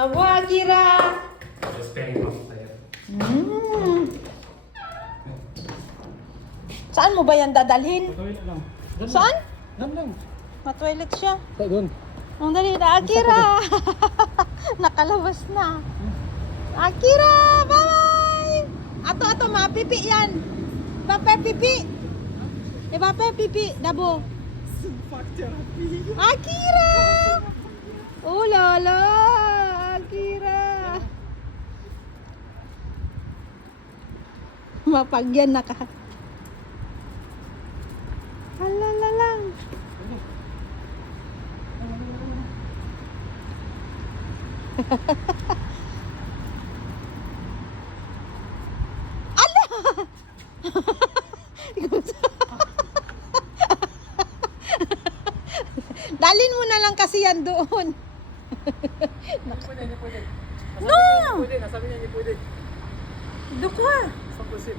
Aba, Akira! Just paying off there. Saan mo ba yan dadalhin? Toilet lang. Saan? Doon lang. Ma-toilet siya. Doon. Ang dali na, Akira! Nakalabas na. Akira! Bye! Ato, mapipi yan. Bape, pipi. Bape, pipi. Dabo. Akira! Oh, lala! Akira! Mapagyan na ka. Halala lang. Dalin mo na lang kasi yan doon. Hindi pwede. No! Pwede, nasabi niya hindi pwede. Dukwa. Sa pusin.